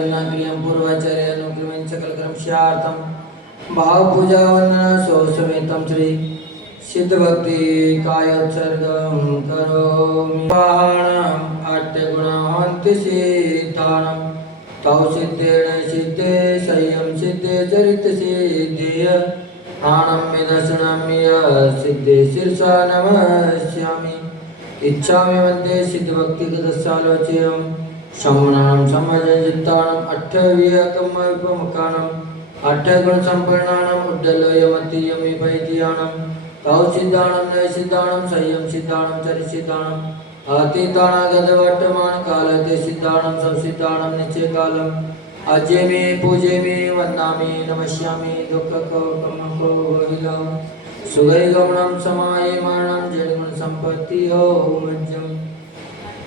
क्रियं पूर्वाचार्य अनुक्रमेण सकल क्रमस्यार्थं भाव पूजा वंदना सो समेतं श्री सिद्ध भक्ति कायोत्सर्गं करोमि वाहनम् अट्टगुणान्ति सिद्धानं तौ सिद्धेन सिद्धे संयम सिद्धे चरित सिद्धिय आनम मे दर्शनम सिद्धे शीर्षा नमस्यामि इच्छामि वन्दे सिद्ध भक्ति गदसालोच्यम् सम्मानं समाजजितानं अट्ठवियकमविपमकानं अट्ठगुणसम्पन्नानं उड्डलोयमतीयमि वैद्यानं कौसिद्धानं नैसिद्धानं संयम सिद्धानं चरिसिद्धानं अतीतानागतवर्तमान कालते सिद्धानं संसिद्धानं निश्चयकालम् अजेमि पूजेमि वन्दामि नमस्यामि दुःखको वहिलं सुगैगमनं समायमानं जन्म सम्पत्ति हो मज्जम्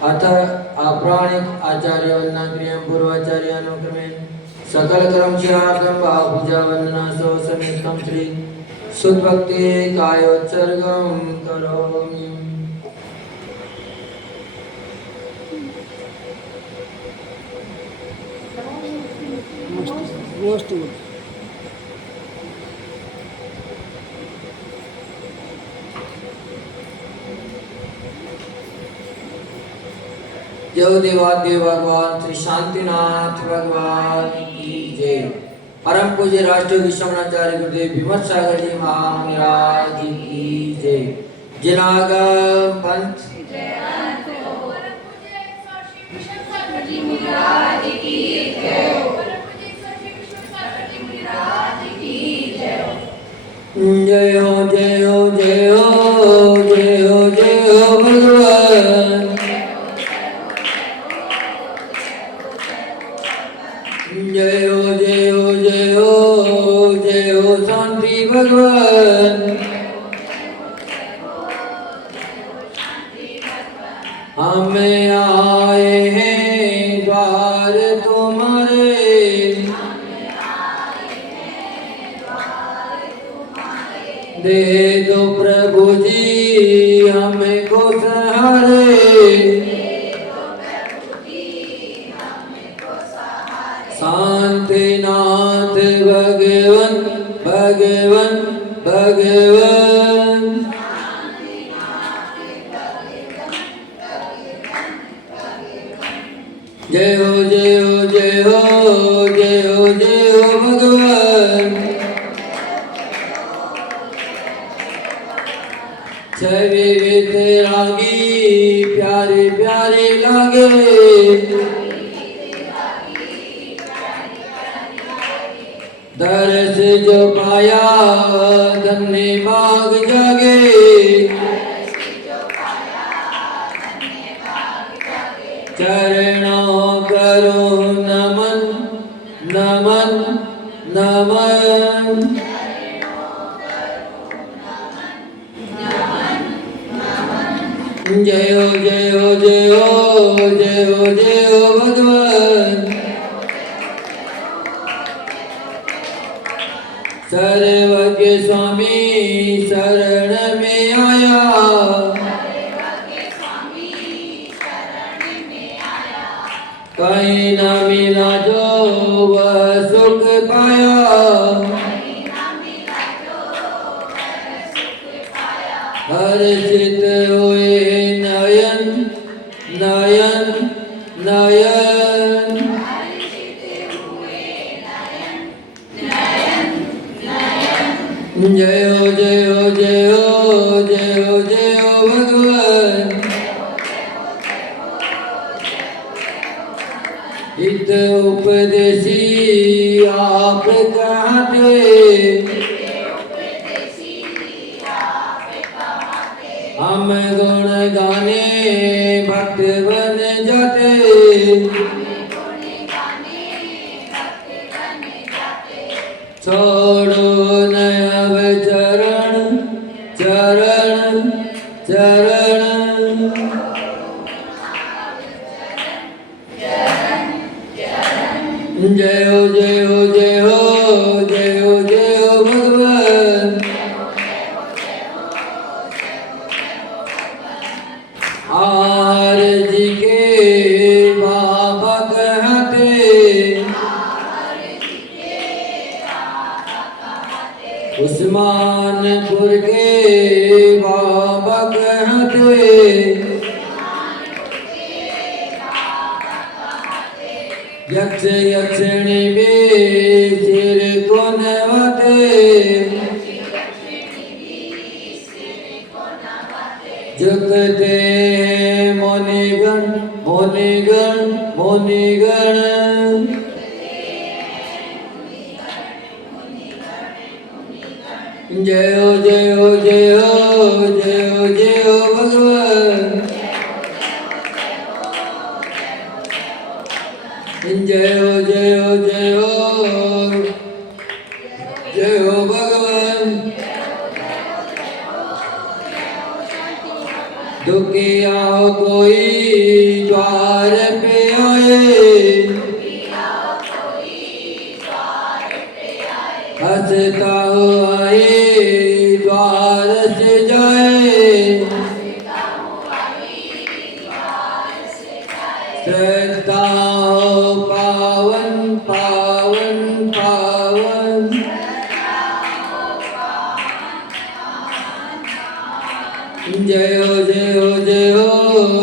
अथ अपराणिक आचार्य वंदना क्रियं पूर्वाचार्य अनुक्रमेण सकल कर्म सिद्धार्थं भाव पूजा वंदना सो समेतं श्री शुद्ध भक्ति कायोत्सर्गं करोमि। देव देवादेव भगवान श्री शांतिनाथ भगवान की जय। परम पूज्य राष्ट्रीय विश्वनाचार्य गुरुदेव विमल सागर जी महाराज की जय। जनागम पंथ जय हो जय हो जय हो जय हो जय हो भगवान जय हो जय हो जय हो जय हो शांति भगवान हमें आए हैं द्वार तुम्हारे दे दो प्रभु जी हमें को सहारे शांतिनाथ भगवन भगवन भगवन जय हो जय हो जय हो जय हो जय हो भगवान छवि वितरागी प्यारे प्यारे लागे दर्श जो पाया धन्य भाग जागे चरणों करो नमन नमन नमन जय हो जय हो जय हो जय हो जय हो भगवान सर्वज्ञ स्वामी शरण में आया कहीं न मिला जो वह सुख पाया हर्षित हुए नयन नयन नयन जय हो जय हो जय हो जय हो जय हो भगवान हित उपदेशी आप कहते हम गुण गाने भक्त बन जाते छोड़ो नयब चरण चरण चरण जय हो जय हो जय हो जय हो जय हो भगवान आर जी के बाबा कहते मानपुर के बाबा कहते, यक्ष यक्षिणी भी सिर को नवाते, झुकते मुनिगण मुनिगण मुनिगण। जय हो जय हो जय हो जय हो जय हो भगवान। जय हो जय हो जय हो जय हो भगवान। दुखिया हो कोई द्वार पे आए, हंसता हो आए द्वार से जाए, श्रद्धा हो पावन पावन पावन। जय हो जय हो जय हो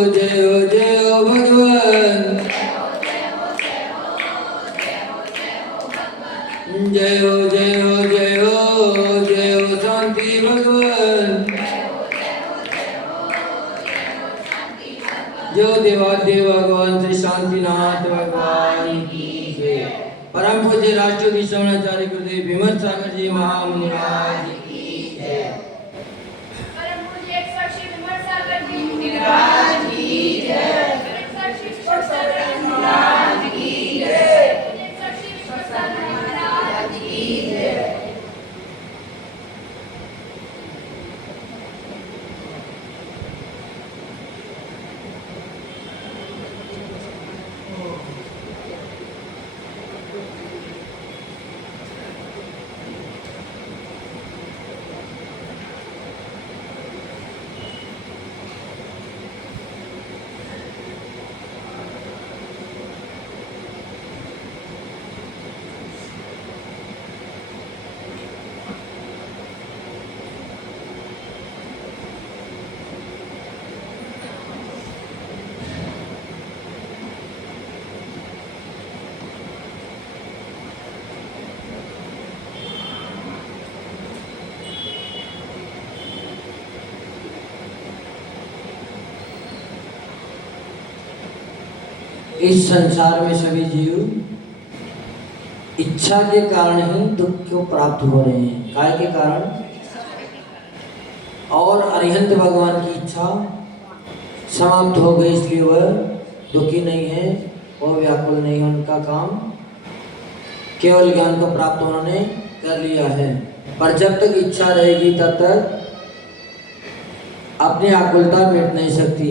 जय हो जय हो भगवान। जय हो जय हो जय हो जय हो शांति भगवान। जो देवादेव भगवान श्री शांतिनाथ भगवान की जय। परम पूज्य राष्ट्रीय विश्वनाचार्य गुरुदेव विमल सागर जी महामुनि महाराज की जय। परम पूज्य साक्षी विमल सागर जी महाराज की जय। साक्षी विमल सागर जी महाराज की जय। साक्षी विमल सागर महाराज की जय। इस संसार में सभी जीव इच्छा के कारण ही दुख को प्राप्त हो रहे हैं। काय के कारण? और अरिहंत भगवान की इच्छा समाप्त हो गई, इसलिए वह दुखी नहीं है, वह व्याकुल नहीं है। उनका काम केवल ज्ञान को प्राप्त उन्होंने कर लिया है। पर जब तक इच्छा रहेगी तब तक अपनी आकुलता मिट नहीं सकती।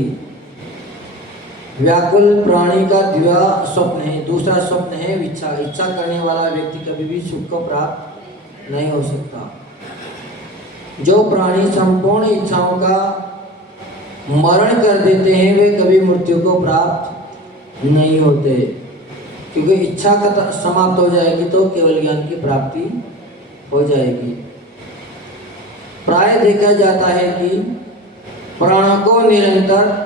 व्याकुल प्राणी का द्वितीय स्वप्न है, दूसरा स्वप्न है इच्छा। इच्छा करने वाला व्यक्ति कभी भी सुख को प्राप्त नहीं हो सकता। जो प्राणी संपूर्ण इच्छाओं का मरण कर देते हैं वे कभी मृत्यु को प्राप्त नहीं होते, क्योंकि इच्छा का समाप्त हो जाएगी तो केवल ज्ञान की प्राप्ति हो जाएगी। प्राय देखा जाता है कि प्राण को निरंतर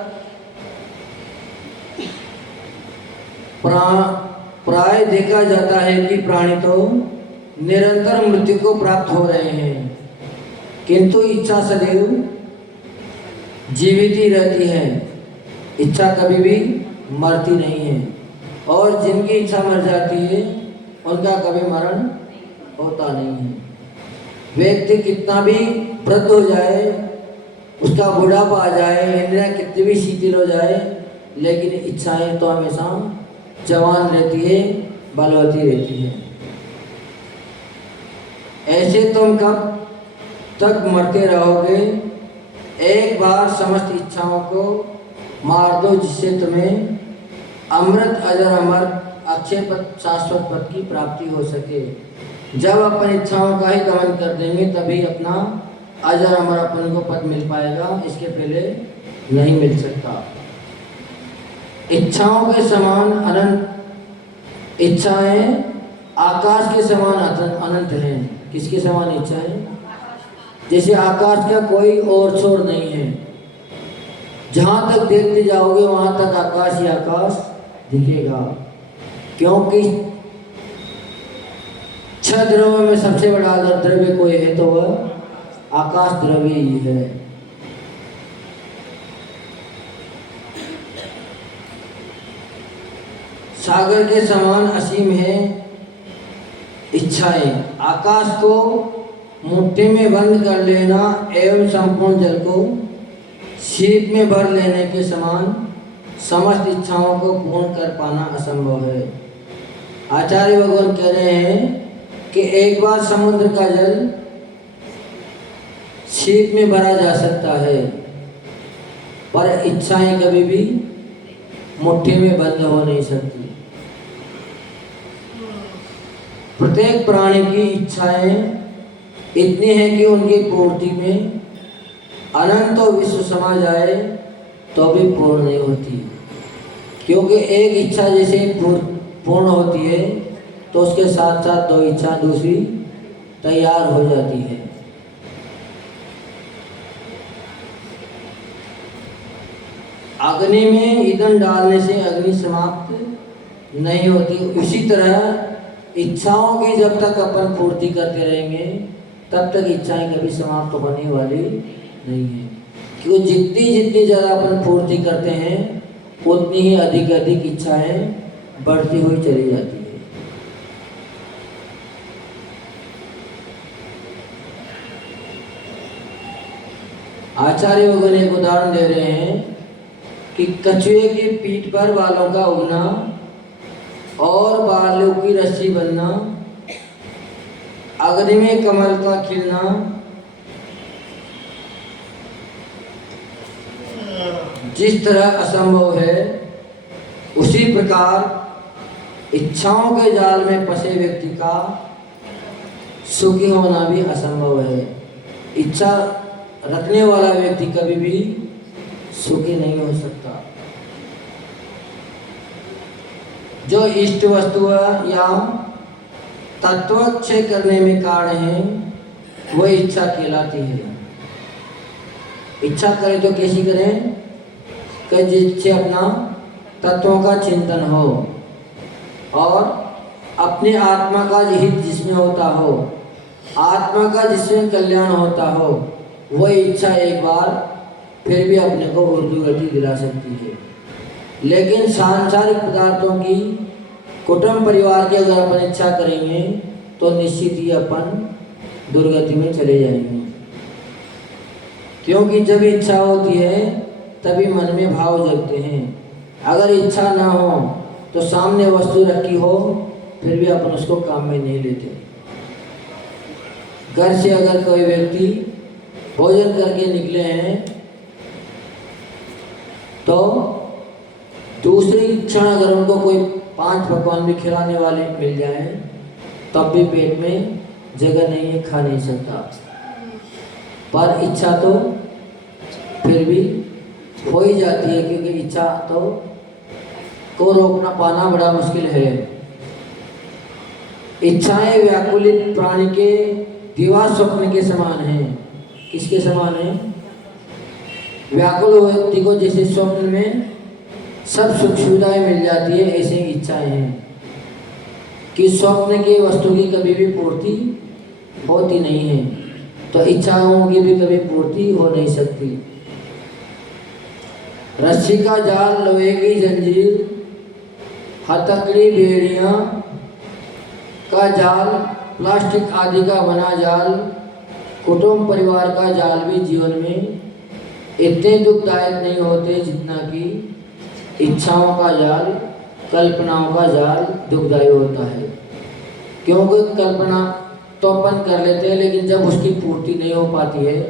प्राय देखा जाता है कि प्राणी तो निरंतर मृत्यु को प्राप्त हो रहे हैं, किंतु इच्छा सदैव जीवित ही रहती है। इच्छा कभी भी मरती नहीं है, और जिनकी इच्छा मर जाती है उनका कभी मरण होता नहीं है। व्यक्ति कितना भी वृद्ध हो जाए, उसका बुढ़ापा आ जाए, इंद्रियां कितनी भी शिथिल हो जाए, लेकिन इच्छाएं तो हमेशा जवान रहती है, बलवती रहती है। ऐसे तुम कब तक मरते रहोगे? एक बार समस्त इच्छाओं को मार दो, जिससे तुम्हें अमृत अजर अमर अक्षय पद शाश्वत पद की प्राप्ति हो सके। जब अपन इच्छाओं का ही दमन कर देंगे तभी अपना अजर अमर अपन को पद मिल पाएगा, इसके पहले नहीं मिल सकता। इच्छाओं के समान अनंत इच्छाएं आकाश के समान अनंत हैं। किसके समान इच्छाएं? जैसे आकाश का कोई और छोर नहीं है, जहाँ तक देखते जाओगे वहाँ तक आकाश ही आकाश दिखेगा। क्योंकि 6 द्रव्यों में सबसे बड़ा अगर द्रव्य कोई है तो वह आकाश द्रव्य ही है। सागर के समान असीम है इच्छाएं। आकाश को मुट्ठी में बंद कर लेना एवं संपूर्ण जल को सीप में भर लेने के समान समस्त इच्छाओं को पूर्ण कर पाना असंभव है। आचार्य भगवान कह रहे हैं कि एक बार समुद्र का जल सीप में भरा जा सकता है, पर इच्छाएं कभी भी मुट्ठी में बंद हो नहीं सकती। प्रत्येक प्राणी की इच्छाएं इतनी हैं कि उनकी पूर्ति में अनंत विश्व समा जाए तो भी पूर्ण नहीं होती। क्योंकि एक इच्छा जैसे पूर्ण होती है तो उसके साथ साथ 2 इच्छा दूसरी तैयार हो जाती है। अग्नि में ईंधन डालने से अग्नि समाप्त नहीं होती। इसी तरह इच्छाओं की जब तक अपन पूर्ति करते रहेंगे तब तक इच्छाएं कभी समाप्त होने वाली नहीं है। क्योंकि जितनी ज़्यादा अपन पूर्ति करते हैं उतनी ही अधिक इच्छाएं बढ़ती हुई चली जाती है। आचार्य भगवान एक उदाहरण दे रहे हैं कि कछुए की पीठ पर बालों का उगना और बालों की रस्सी बनना, अग्नि में कमल का खिलना, जिस तरह असंभव है उसी प्रकार इच्छाओं के जाल में फंसे व्यक्ति का सुखी होना भी असंभव है। इच्छा रखने वाला व्यक्ति कभी भी सुखी नहीं हो सकता। जो इष्ट वस्तु या तत्वक्षय करने में कारण है वह इच्छा कहलाती है। इच्छा करें तो कैसी करें कि जिससे अपना तत्वों का चिंतन हो और अपने आत्मा का हित जिसमें होता हो, आत्मा का जिसमें कल्याण होता हो, वह इच्छा एक बार फिर भी अपने को ऊर्ध्व गति दिला सकती है। लेकिन सांसारिक पदार्थों की कुटुंब परिवार की अगर अपन इच्छा करेंगे तो निश्चित ही अपन दुर्गति में चले जाएंगे। क्योंकि जब इच्छा होती है तभी मन में भाव जगते हैं। अगर इच्छा ना हो तो सामने वस्तु रखी हो फिर भी अपन उसको काम में नहीं लेते। घर से अगर कोई व्यक्ति भोजन करके निकले हैं तो दूसरी क्षण अगर उनको कोई 5 पकवान भी खिलाने वाले मिल जाए तब भी पेट में जगह नहीं है, खा नहीं सकता। पर इच्छा तो फिर भी हो ही जाती है, क्योंकि इच्छा तो को रोकना पाना बड़ा मुश्किल है। इच्छाएं व्याकुलित प्राणी के दिवा स्वप्न के समान हैं। किसके समान है? व्याकुल व्यक्ति को जैसे स्वप्न में सब सुख सुविधाएं मिल जाती है, ऐसे ही इच्छाएं हैं कि स्वप्न की वस्तु की कभी भी पूर्ति होती नहीं है, तो इच्छाओं की भी कभी पूर्ति हो नहीं सकती। रस्सी का जाल, लोहे की जंजीर, हथकड़ी, बेड़ियां का जाल, प्लास्टिक आदि का बना जाल, कुटुंब परिवार का जाल भी जीवन में इतने दुखदायक नहीं होते जितना कि इच्छाओं का जाल, कल्पनाओं का जाल दुखदायी होता है। क्योंकि कल्पना तो अपन कर लेते हैं, लेकिन जब उसकी पूर्ति नहीं हो पाती है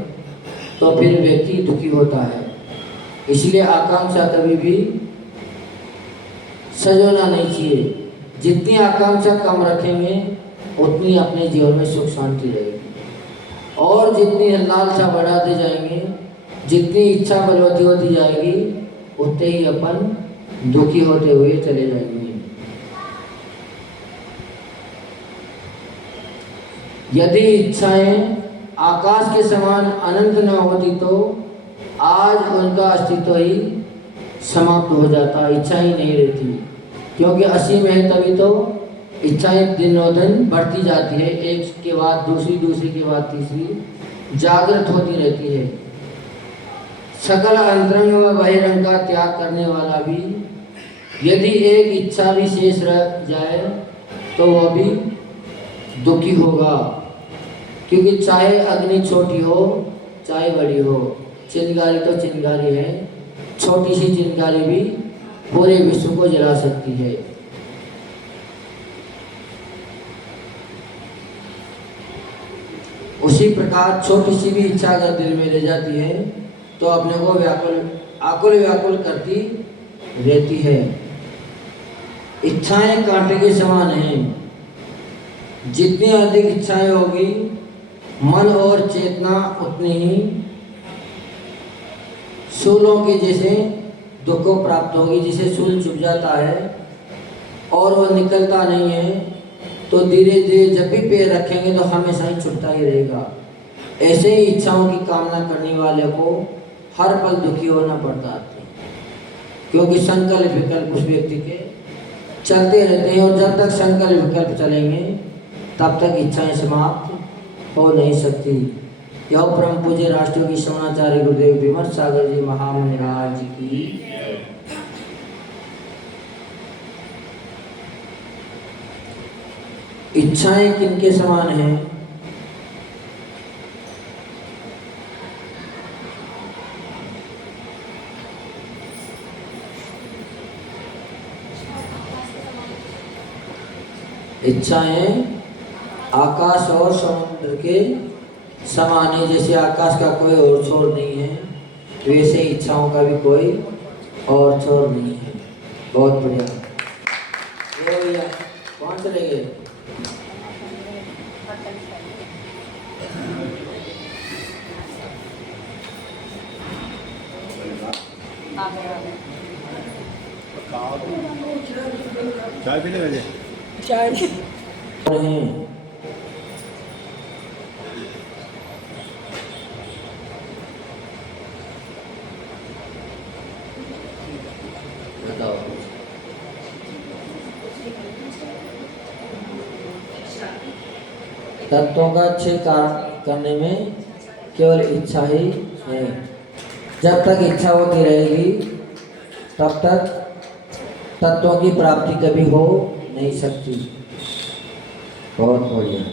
तो फिर व्यक्ति दुखी होता है। इसलिए आकांक्षा कभी भी सजोना नहीं चाहिए। जितनी आकांक्षा कम रखेंगे उतनी अपने जीवन में सुख शांति रहेगी, और जितनी लालसा बढ़ाते जाएंगे, जितनी इच्छा बलवती होती जाएगी, उतने ही अपन दुखी होते हुए चले जाएंगे। यदि इच्छाएं आकाश के समान अनंत न होती तो आज उनका अस्तित्व ही समाप्त हो जाता, इच्छा ही नहीं रहती। क्योंकि असीम है तभी तो इच्छाएं दिनों दिन बढ़ती जाती है, एक के बाद दूसरी, दूसरी के बाद तीसरी जागृत होती रहती है। सकल अंतरंग व बहिरंग का त्याग करने वाला भी यदि एक इच्छा भी शेष रह जाए तो वह भी दुखी होगा। क्योंकि चाहे अग्नि छोटी हो चाहे बड़ी हो, चिंगारी तो चिंगारी है, छोटी सी चिंगारी भी पूरे विश्व को जला सकती है। उसी प्रकार छोटी सी भी इच्छा अगर दिल में रह जाती है तो अपने को आकुल व्याकुल करती रहती है। इच्छाएं कांटे के समान हैं, जितनी अधिक इच्छाएं होगी मन और चेतना उतनी ही शूलों के जैसे दुख को प्राप्त होगी। जिसे शूल चुभ जाता है और वह निकलता नहीं है तो धीरे धीरे जब भी पैर रखेंगे तो हमेशा ही छुटता ही रहेगा। ऐसे ही इच्छाओं की कामना करने वाले को हर पल दुखी होना पड़ता है, क्योंकि संकल्प विकल्प उस व्यक्ति के चलते रहते हैं और जब तक संकल्प विकल्प चलेंगे तब तक इच्छाएं समाप्त हो नहीं सकती। यह परम पूज्य राष्ट्रयोगी श्रवणाचार्य गुरुदेव विमर्श सागर जी महामुनि महाराज की इच्छाएं किनके समान हैं? इच्छाएं आकाश और समुद्र के समान है। जैसे आकाश का कोई और छोर नहीं है वैसे इच्छाओं का भी कोई और छोर नहीं है। बहुत बढ़िया। ये भैया कौन चले गए? चाय पीने लगे? चाय बताओ। तत्वों का अच्छे कार्य करने में केवल इच्छा ही है। जब तक इच्छा होती रहेगी तब तक तत्वों की प्राप्ति कभी हो नहीं सकती। बहुत बढ़िया।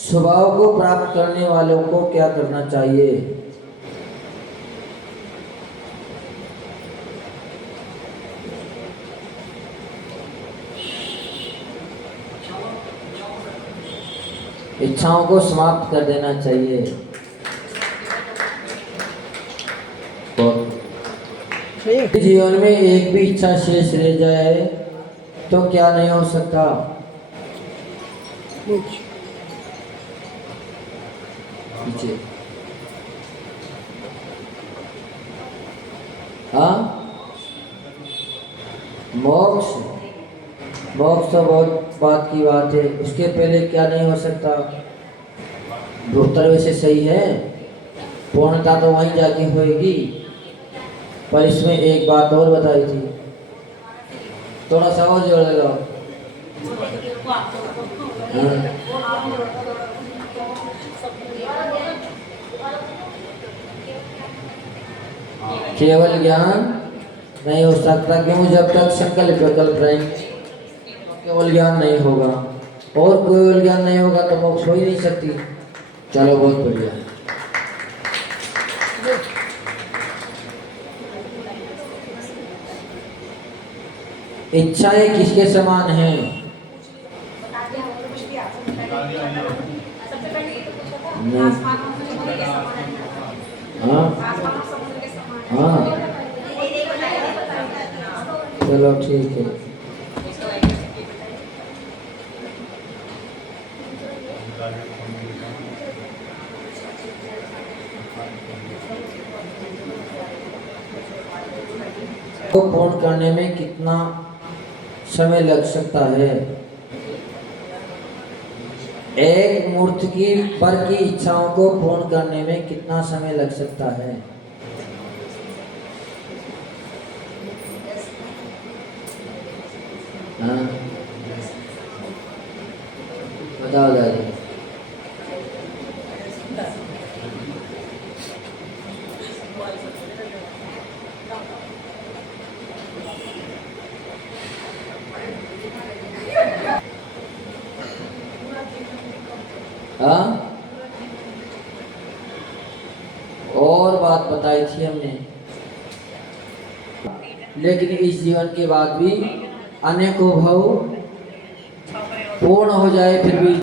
स्वभाव को प्राप्त करने वालों को क्या करना चाहिए? इच्छाओं को समाप्त कर देना चाहिए। जीवन में एक भी इच्छा शेष रह जाए तो क्या नहीं हो सकता? पीछे हाँ, मोक्ष मोक्ष तो बहुत बात की बात है। उसके पहले क्या नहीं हो सकता? उत्तर वैसे सही है, पूर्णता तो वहीं जाके होएगी। पर इसमें एक बात और बताई थी, थोड़ा सा और जोड़ लगाओ। केवल ज्ञान नहीं हो सकता, क्यों? जब तक संकल्प विकल्प रहेंगे केवल ज्ञान नहीं होगा, और केवल ज्ञान नहीं होगा तो मोक्ष हो ही नहीं सकती। चलो बहुत बढ़िया। इच्छाएं किसके समान हैं? हाँ हाँ, चलो ठीक है। को पूर्ण करने में कितना समय लग सकता है? एक मूर्त की पर की इच्छाओं को पूर्ण करने में कितना समय लग सकता है? हाँ? बताओ दादी। हाँ? और बात बताई थी हमने, लेकिन इस जीवन के बाद भी अनेकों भव पूर्ण हो जाए फिर भी